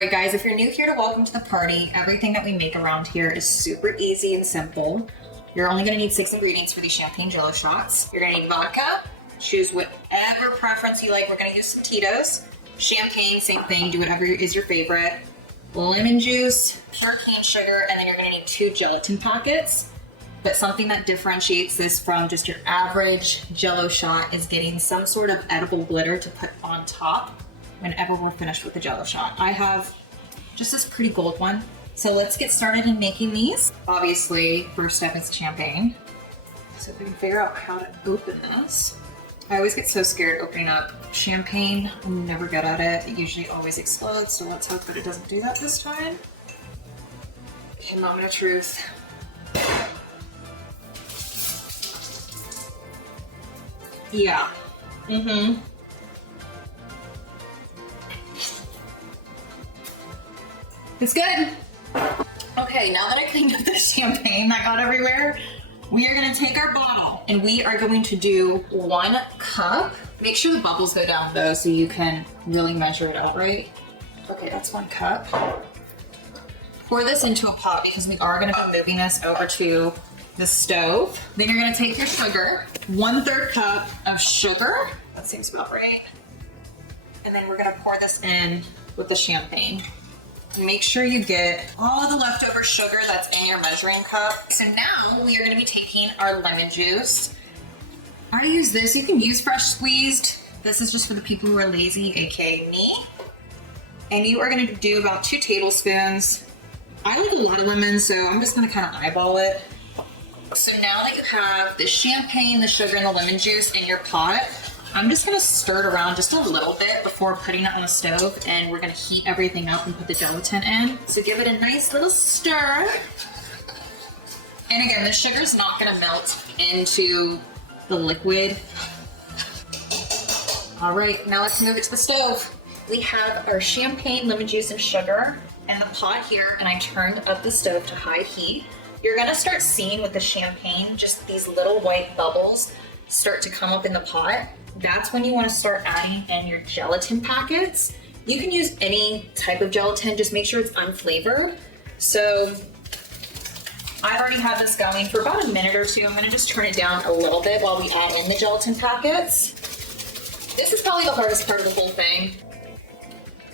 Alright guys, if you're new here to welcome to the party, everything that we make around here is super easy and simple. You're only going to need 6 ingredients for these champagne Jell O shots. You're going to need vodka, choose whatever preference you like. We're going to use some Tito's. Champagne, same thing, do whatever is your favorite. Lemon juice, pure cane sugar, and then you're going to need 2 gelatin packets. But something that differentiates this from just your average Jell O shot is getting some sort of edible glitter to put on top whenever we're finished with the Jell O shot. I have just this pretty gold one. So let's get started in making these. Obviously, first step is champagne. So if we can figure out how to open this. I always get so scared opening up champagne. I'm never good at it. It usually always explodes, so let's hope that it doesn't do that this time. Okay, moment of truth. Yeah. It's good. Okay, now that I cleaned up the champagne that got everywhere, we are gonna take our bottle and we are going to do 1 cup. Make sure the bubbles go down though so you can really measure it out right. Okay, that's 1 cup. Pour this into a pot because we are gonna be moving this over to the stove. Then you're gonna take your sugar, 1/3 cup of sugar. That seems about right. And then we're gonna pour this in with the champagne. Make sure you get all the leftover sugar that's in your measuring cup. So now we are gonna be taking our lemon juice. I use this, you can use fresh squeezed. This is just for the people who are lazy, AKA me. And you are gonna do about 2 tablespoons. I like a lot of lemon, so I'm just gonna kind of eyeball it. So now that you have the champagne, the sugar, and the lemon juice in your pot, I'm just gonna stir it around just a little bit before putting it on the stove, and we're gonna heat everything up and put the gelatin in. So give it a nice little stir. And again, the sugar's not gonna melt into the liquid. All right, now let's move it to the stove. We have our champagne, lemon juice, and sugar in the pot here, and I turned up the stove to high heat. You're gonna start seeing with the champagne, just these little white bubbles start to come up in the pot. That's when you wanna start adding in your gelatin packets. You can use any type of gelatin, just make sure it's unflavored. So I've already had this going for about a minute or 2. I'm gonna just turn it down a little bit while we add in the gelatin packets. This is probably the hardest part of the whole thing.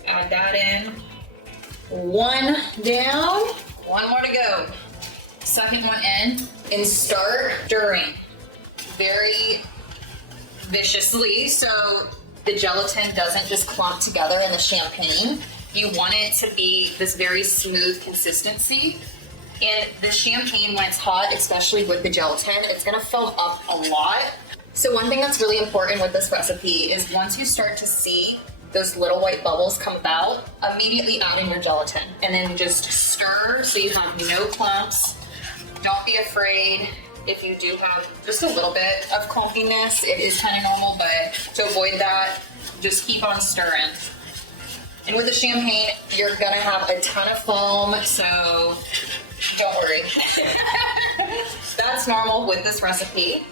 Add that in. 1 down, 1 more to go. Second one in, and start stirring very viciously so the gelatin doesn't just clump together in the champagne. You want it to be this very smooth consistency. And the champagne, when it's hot, especially with the gelatin, it's gonna foam up a lot. So one thing that's really important with this recipe is once you start to see those little white bubbles come about, immediately add in your gelatin and then just stir so you have no clumps. Don't be afraid if you do have just a little bit of clumpiness. It is kind of normal, but to avoid that, just keep on stirring. And with the champagne, you're gonna have a ton of foam, so don't worry. That's normal with this recipe.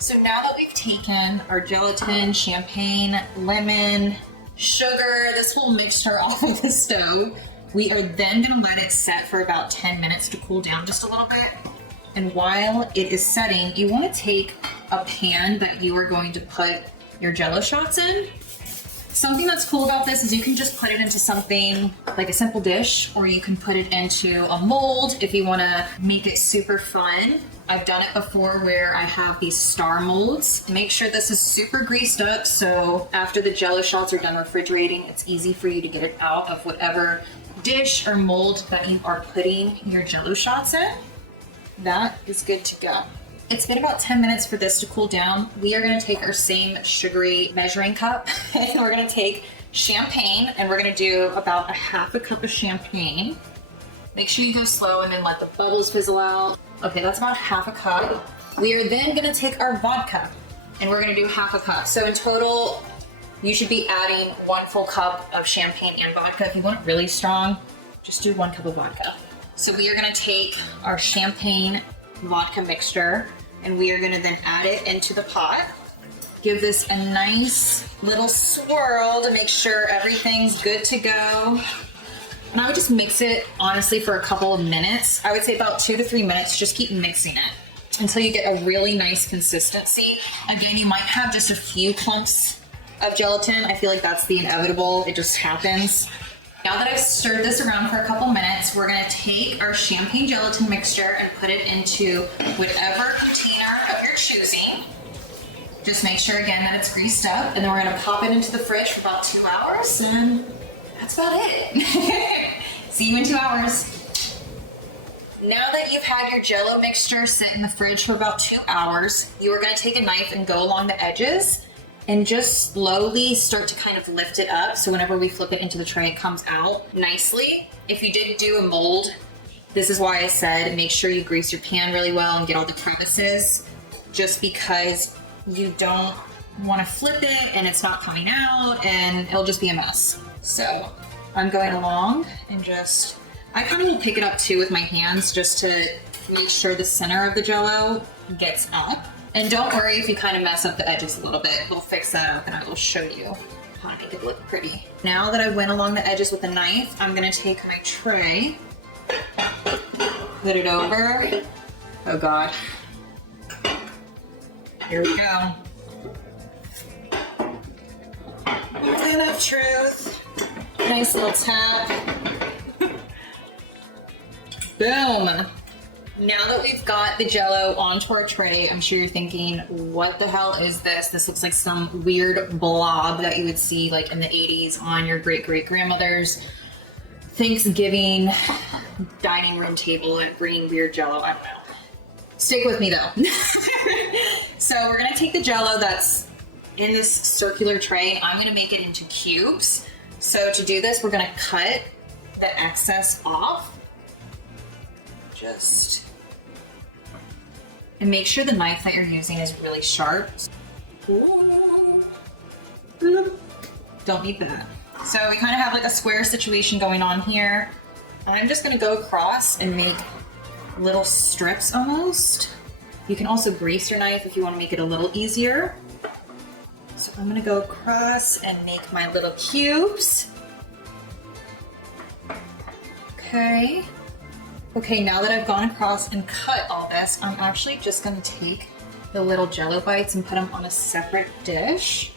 So now that we've taken our gelatin, champagne, lemon, sugar, this whole mixture off of the stove, we are then gonna let it set for about 10 minutes to cool down just a little bit. And while it is setting, you wanna take a pan that you are going to put your Jell O shots in. Something that's cool about this is you can just put it into something like a simple dish, or you can put it into a mold if you wanna make it super fun. I've done it before where I have these star molds. Make sure this is super greased up so after the Jell O shots are done refrigerating, it's easy for you to get it out of whatever dish or mold that you are putting your Jell O shots in. That is good to go. It's been about 10 minutes for this to cool down. We are gonna take our same sugary measuring cup and we're gonna take champagne and we're gonna do about a 1/2 cup of champagne. Make sure you go slow and then let the bubbles fizzle out. Okay, that's about 1/2 cup. We are then gonna take our vodka and we're gonna do 1/2 cup. So in total, you should be adding 1 full cup of champagne and vodka. If you want it really strong, just do 1 cup of vodka. So we are gonna take our champagne vodka mixture and we are gonna then add it into the pot. Give this a nice little swirl to make sure everything's good to go. And I would just mix it, honestly, for a couple of minutes. I would say about 2 to 3 minutes. Just keep mixing it until you get a really nice consistency. Again, you might have just a few clumps of gelatin. I feel like that's the inevitable. It just happens. Now that I've stirred this around for a couple minutes, we're gonna take our champagne gelatin mixture and put it into whatever container of your choosing. Just make sure again that it's greased up, and then we're gonna pop it into the fridge for about 2 hours, and that's about it. See you in 2 hours. Now that you've had your Jell O mixture sit in the fridge for about 2 hours, you are gonna take a knife and go along the edges and just slowly start to kind of lift it up. So whenever we flip it into the tray, it comes out nicely. If you did do a mold, this is why I said make sure you grease your pan really well and get all the crevices, just because you don't want to flip it and it's not coming out and it'll just be a mess. So I'm going along and just, I kind of will pick it up too with my hands just to make sure the center of the Jell O gets up. And don't worry if you kind of mess up the edges a little bit. We'll fix that up and I will show you how to make it look pretty. Now that I went along the edges with a knife, I'm gonna take my tray, put it over. Oh God. Here we go. Moment of truth. Nice little tap. Boom. Now that we've got the Jell O onto our tray, I'm sure you're thinking, what the hell is this? This looks like some weird blob that you would see like in the 80s on your great-great-grandmother's Thanksgiving dining room table and bringing weird Jell O. I don't know. Stick with me though. So we're gonna take the Jell O that's in this circular tray and I'm gonna make it into cubes. So to do this, we're gonna cut the excess off. And make sure the knife that you're using is really sharp. Ooh. Don't need that. So we kind of have like a square situation going on here. I'm just gonna go across and make little strips almost. You can also grease your knife if you want to make it a little easier. So I'm gonna go across and make my little cubes. Okay. Okay, now that I've gone across and cut all this, I'm actually just gonna take the little Jell O bites and put them on a separate dish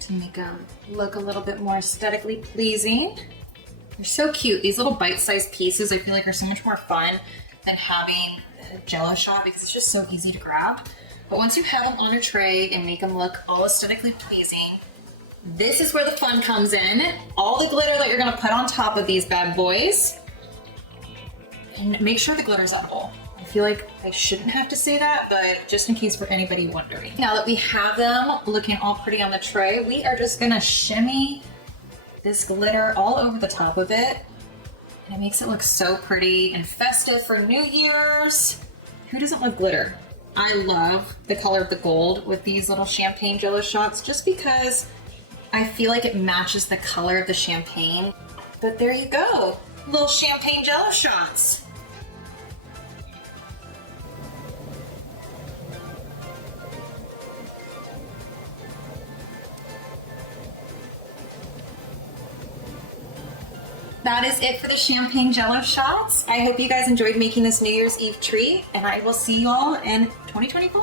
to make them look a little bit more aesthetically pleasing. They're so cute. These little bite-sized pieces I feel like are so much more fun than having a Jell O shot because it's just so easy to grab. But once you have them on a tray and make them look all aesthetically pleasing, this is where the fun comes in. All the glitter that you're gonna put on top of these bad boys. And make sure the glitter's edible. I feel like I shouldn't have to say that, but just in case for anybody wondering. Now that we have them looking all pretty on the tray, we are just gonna shimmy this glitter all over the top of it. And it makes it look so pretty and festive for New Year's. Who doesn't love glitter? I love the color of the gold with these little champagne Jell O shots just because I feel like it matches the color of the champagne. But there you go, little champagne Jell O shots. That is it for the champagne Jell O shots. I hope you guys enjoyed making this New Year's Eve treat, and I will see you all in 2024.